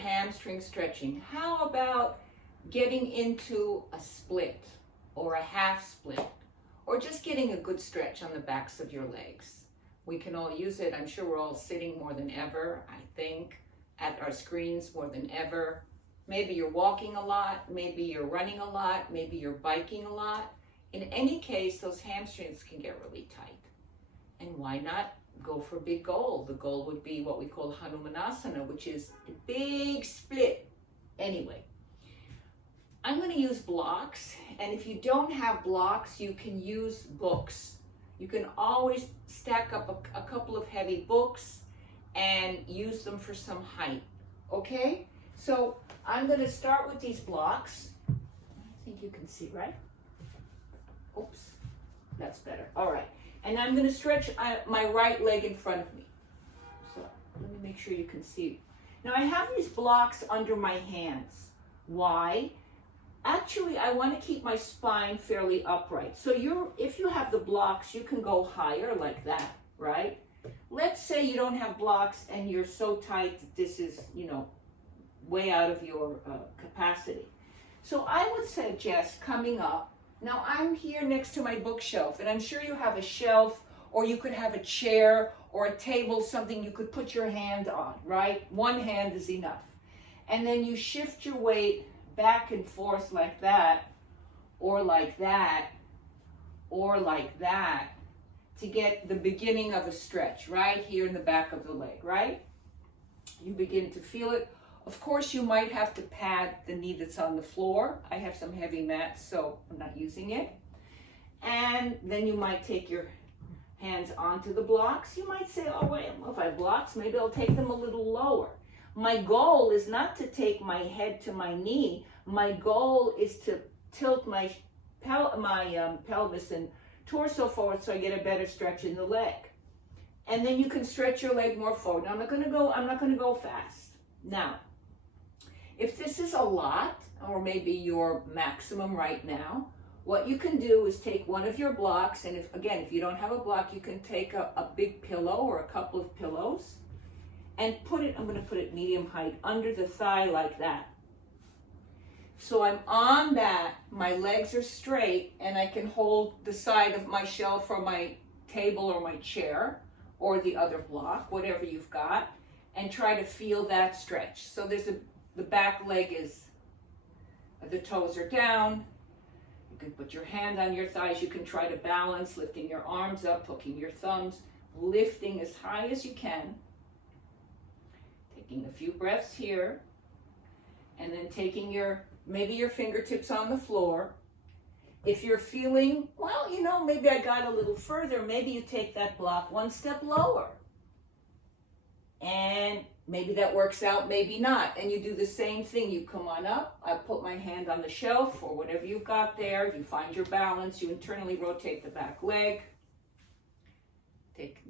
hamstring stretching, how about getting into a split or a half split, or just getting a good stretch on the backs of your legs? We can all use it. I'm sure we're all sitting more than ever, I think, at our screens more than ever. Maybe you're walking a lot, maybe you're running a lot, maybe you're biking a lot. In any case, those hamstrings can get really tight. And why not go for a big goal? The goal would be what we call Hanumanasana, which is a big split. Anyway, I'm going to use blocks, and if you don't have blocks, you can use books. You can always stack up a couple of heavy books and use them for some height, okay? So I'm going to start with these blocks. I think you can see, right? Oops, that's better. All right, and I'm going to stretch my right leg in front of me. So let me make sure you can see. Now I have these blocks under my hands. Why? Actually, I want to keep my spine fairly upright. So if you have the blocks, you can go higher like that, right? Let's say you don't have blocks and you're so tight that this is, way out of your capacity. So I would suggest coming up. Now I'm here next to my bookshelf, and I'm sure you have a shelf, or you could have a chair or a table, something you could put your hand on, right? One hand is enough. And then you shift your weight back and forth like that, or like that, or like that, to get the beginning of a stretch right here in the back of the leg, right? You begin to feel it. Of course, you might have to pad the knee that's on the floor. I have some heavy mats, so I'm not using it. And then you might take your hands onto the blocks. You might say, oh, wait, if I have blocks, maybe I'll take them a little lower. My goal is not to take my head to my knee. My goal is to tilt my pelvis and torso forward so I get a better stretch in the leg. And then you can stretch your leg more forward. Now I'm not going to go fast. Now, if this is a lot, or maybe your maximum right now, what you can do is take one of your blocks, and if you don't have a block, you can take a big pillow or a couple of pillows and put it, I'm going to put it medium height, under the thigh like that. So I'm on that, my legs are straight, and I can hold the side of my shelf or my table or my chair or the other block, whatever you've got, and try to feel that stretch. So the back leg is, the toes are down. You can put your hand on your thighs. You can try to balance, lifting your arms up, hooking your thumbs, lifting as high as you can. Taking a few breaths here, and then taking maybe your fingertips on the floor. If you're feeling, well, maybe I got a little further, maybe you take that block one step lower. And maybe that works out, maybe not. And you do the same thing. You come on up, I put my hand on the shelf or whatever you've got there. You find your balance, you internally rotate the back leg.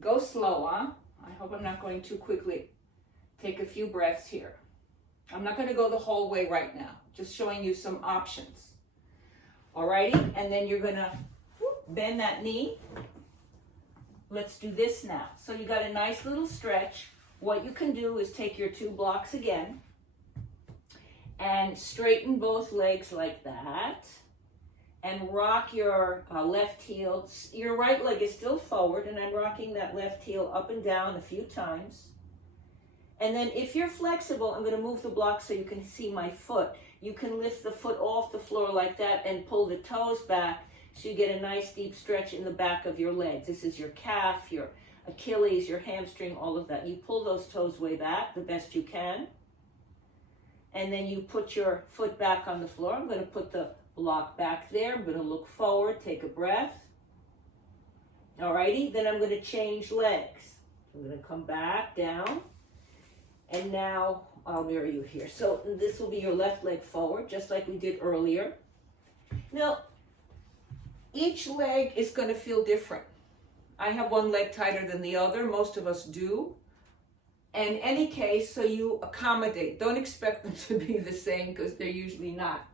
Go slow, huh? I hope I'm not going too quickly. Take a few breaths here. I'm not going to go the whole way right now, just showing you some options. Alrighty, and then you're going to bend that knee. Let's do this now. So you got a nice little stretch. What you can do is take your two blocks again and straighten both legs like that, and rock your left heel. Your right leg is still forward, and I'm rocking that left heel up and down a few times. And then if you're flexible, I'm going to move the block so you can see my foot. You can lift the foot off the floor like that and pull the toes back so you get a nice deep stretch in the back of your legs. This is your calf, your Achilles, your hamstring, all of that. You pull those toes way back the best you can. And then you put your foot back on the floor. I'm going to put the block back there. I'm going to look forward, take a breath. Alrighty, then I'm going to change legs. I'm going to come back down. And now I'll mirror you here. So this will be your left leg forward, just like we did earlier. Now, each leg is going to feel different. I have one leg tighter than the other. Most of us do. In any case, so you accommodate. Don't expect them to be the same, because they're usually not.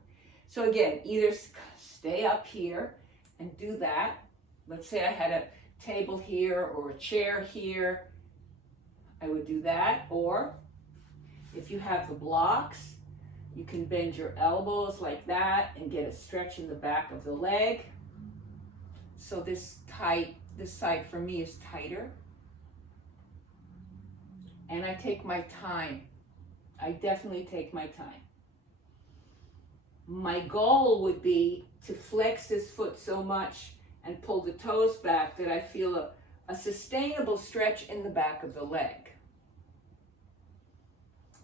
So again, either stay up here and do that. Let's say I had a table here or a chair here. I would do that. Or If you have the blocks, you can bend your elbows like that and get a stretch in the back of the leg. So this side for me is tighter. And I take my time. I definitely take my time. My goal would be to flex this foot so much and pull the toes back that I feel a sustainable stretch in the back of the leg.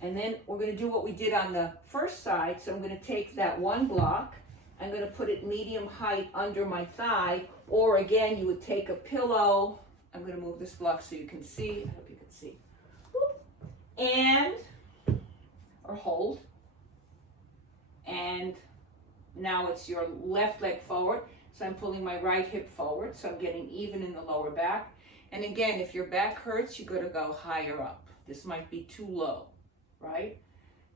And then we're going to do what we did on the first side. So I'm going to take that one block, I'm going to put it medium height under my thigh, or again, you would take a pillow. I'm going to move this block so you can see. I hope you can see. And, or hold. And now it's your left leg forward. So I'm pulling my right hip forward, so I'm getting even in the lower back. And again, if your back hurts, you got to go higher up. This might be too low, right?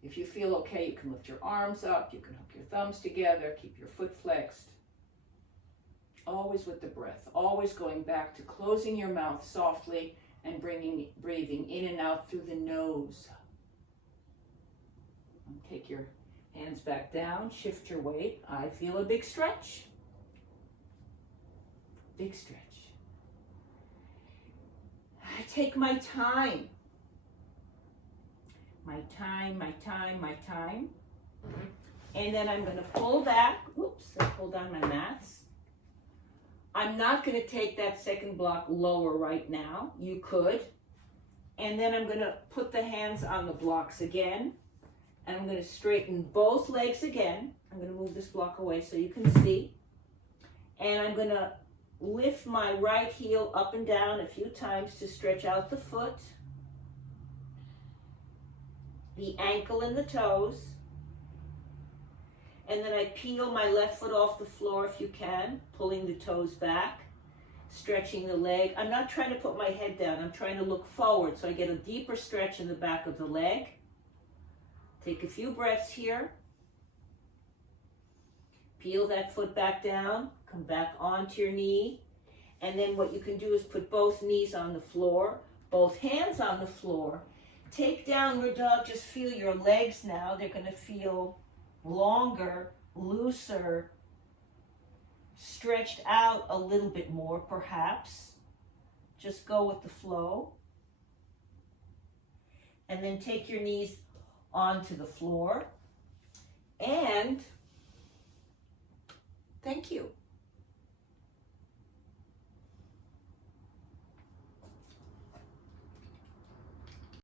If you feel okay, you can lift your arms up, you can hook your thumbs together, keep your foot flexed. Always with the breath, always going back to closing your mouth softly and breathing in and out through the nose. And take your hands back down, shift your weight. I feel a big stretch. Big stretch. I take my time. My time, my time, my time. And then I'm going to pull back. Oops, I pulled down my mats. I'm not going to take that second block lower right now. You could. And then I'm going to put the hands on the blocks again. And I'm going to straighten both legs again. I'm going to move this block away so you can see. And I'm going to lift my right heel up and down a few times to stretch out the foot, the ankle and the toes. And then I peel my left foot off the floor if you can, pulling the toes back, stretching the leg. I'm not trying to put my head down. I'm trying to look forward so I get a deeper stretch in the back of the leg. Take a few breaths here. Peel that foot back down, come back onto your knee. And then what you can do is put both knees on the floor, both hands on the floor. Take downward dog, just feel your legs now. They're going to feel longer, looser, stretched out a little bit more perhaps. Just go with the flow. And then take your knees onto the floor. And thank you.